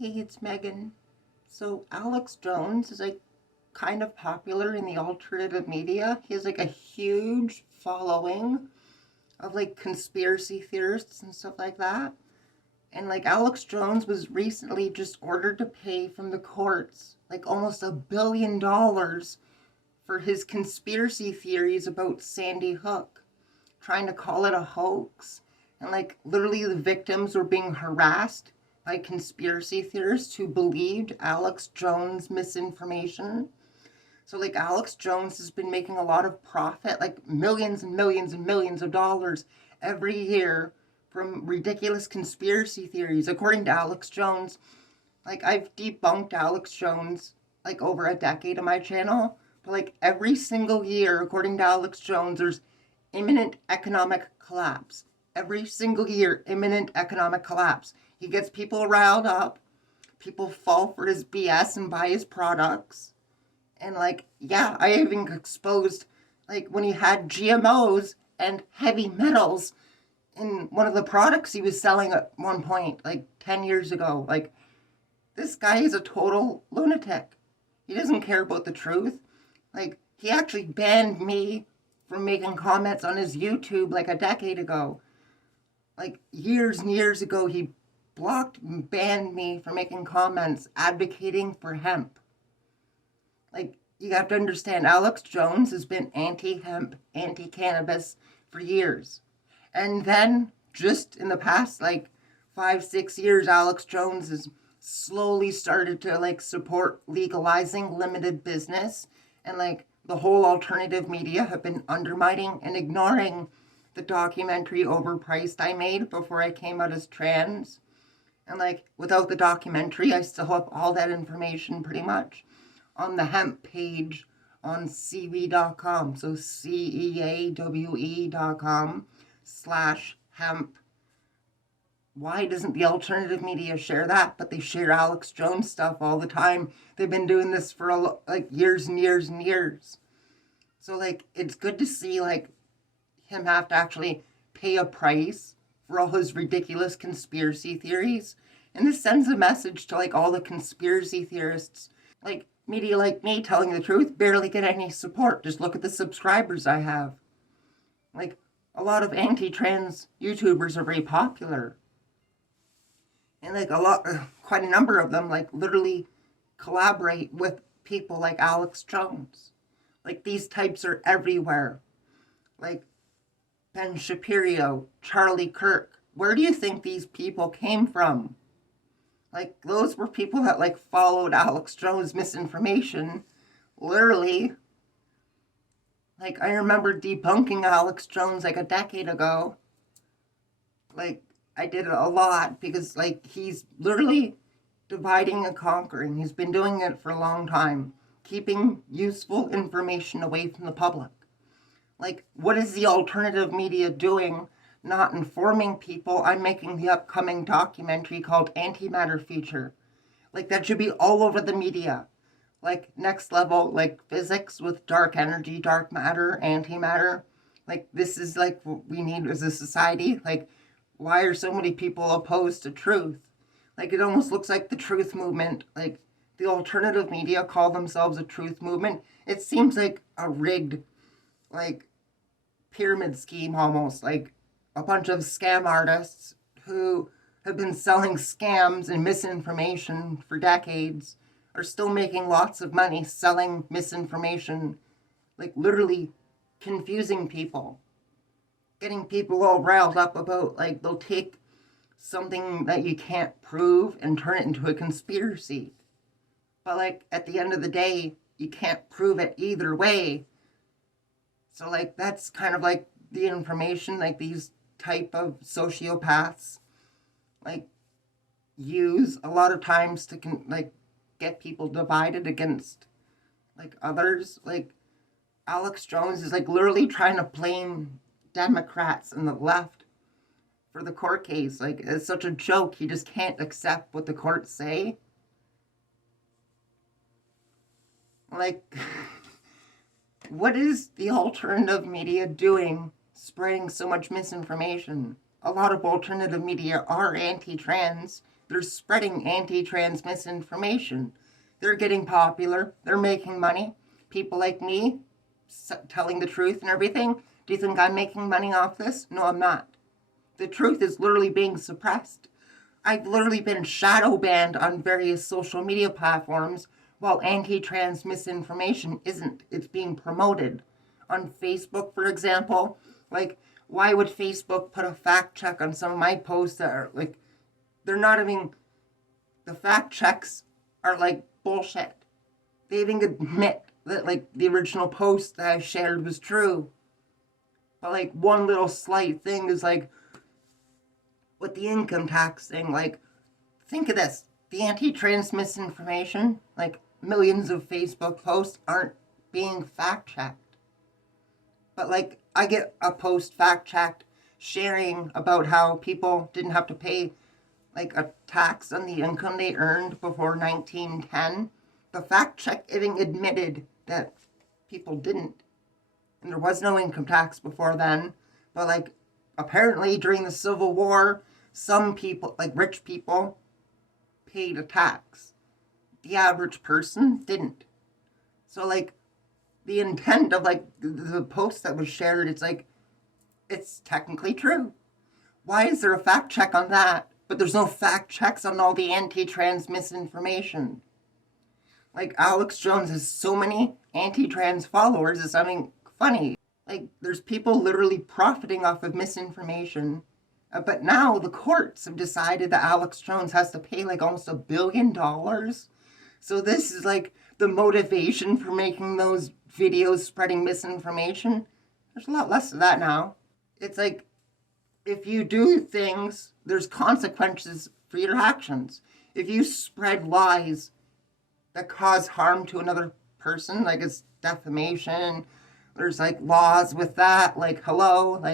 Hey, it's Megan. So Alex Jones is like kind of popular in the alternative media. He has like a huge following of like conspiracy theorists and stuff like that. And like Alex Jones was recently just ordered to pay from the courts like almost $1 billion for his conspiracy theories about Sandy Hook, trying to call it a hoax. And like literally the victims were being harassed by conspiracy theorists who believed Alex Jones misinformation. So like Alex Jones has been making a lot of profit, like millions and millions and millions of dollars every year from ridiculous conspiracy theories. According to Alex Jones, like I've debunked Alex Jones like over a decade on my channel, but like every single year, according to Alex Jones, there's imminent economic collapse. Every single year, imminent economic collapse. He gets people riled up. People fall for his BS and buy his products. And like, yeah, I even exposed like when he had GMOs and heavy metals in one of the products he was selling at one point, like 10 years ago. Like, this guy is a total lunatic. He doesn't care about the truth. Like, he actually banned me from making comments on his YouTube like a decade ago. Like, years and years ago, he blocked and banned me from making comments advocating for hemp. Like, you have to understand, Alex Jones has been anti-hemp, anti-cannabis for years. And then, just in the past, like, 5, 6 years, Alex Jones has slowly started to, like, support legalizing limited business. And, like, the whole alternative media have been undermining and ignoring the documentary Overpriced I made before I came out as trans. And, like, without the documentary, I still have all that information pretty much on the hemp page on ceawe.com. So ceawe.com/hemp. Why doesn't the alternative media share that? But they share Alex Jones stuff all the time. They've been doing this for like years and years and years. So like it's good to see like him have to actually pay a price for all his ridiculous conspiracy theories. And this sends a message to like all the conspiracy theorists. Like media like me telling the truth barely get any support. Just look at the subscribers I have. Like a lot of anti-trans YouTubers are very popular. And like quite a number of them like literally collaborate with people like Alex Jones. Like these types are everywhere. Like Ben Shapiro, Charlie Kirk. Where do you think these people came from? Like those were people that like followed Alex Jones misinformation. Literally. Like I remember debunking Alex Jones like a decade ago. Like I did it a lot because like he's literally dividing and conquering. He's been doing it for a long time, keeping useful information away from the public. Like, what is the alternative media doing? Not informing people. I'm making the upcoming documentary called Antimatter Future. Like, that should be all over the media. Like, next level, like physics with dark energy, dark matter, antimatter. Like, this is like what we need as a society. Like, why are so many people opposed to truth? Like, it almost looks like the truth movement. Like, the alternative media call themselves a truth movement. It seems like a rigged, like, pyramid scheme almost, like a bunch of scam artists who have been selling scams and misinformation for decades are still making lots of money selling misinformation, like literally confusing people, getting people all riled up about like they'll take something that you can't prove and turn it into a conspiracy. But like at the end of the day, you can't prove it either way. So like that's kind of like the information like these type of sociopaths like use a lot of times to like get people divided against like others. Like Alex Jones is like literally trying to blame Democrats and the left for the court case. Like it's such a joke. He just can't accept what the courts say. Like what is the alternative media doing spreading so much misinformation? A lot of alternative media are anti-trans. They're spreading anti-trans misinformation. They're getting popular. They're making money. People like me telling the truth and everything. Do you think I'm making money off this? No, I'm not. The truth is literally being suppressed. I've literally been shadow banned on various social media platforms while anti-trans misinformation isn't. It's being promoted. On Facebook, for example, like, why would Facebook put a fact check on some of my posts that are like, they're not even, the fact checks are like bullshit. They even admit that like the original post that I shared was true. But like one little slight thing is like, with the income tax thing, like, think of this. The anti-trans misinformation, like millions of Facebook posts aren't being fact-checked. But like, I get a post fact-checked sharing about how people didn't have to pay like a tax on the income they earned before 1910. The fact-check even admitted that people didn't. And there was no income tax before then. But like, apparently during the Civil War, some people, like rich people, paid a tax. The average person didn't. So like, the intent of like the post that was shared, it's like, it's technically true. Why is there a fact check on that, but there's no fact checks on all the anti-trans misinformation? Like, Alex Jones has so many anti-trans followers, it's something funny. Like, there's people literally profiting off of misinformation. But now the courts have decided that Alex Jones has to pay like almost $1 billion. So this is like the motivation for making those videos spreading misinformation. There's a lot less of that now. It's like, if you do things, there's consequences for your actions. If you spread lies that cause harm to another person, like it's defamation, there's like laws with that, like, hello, like,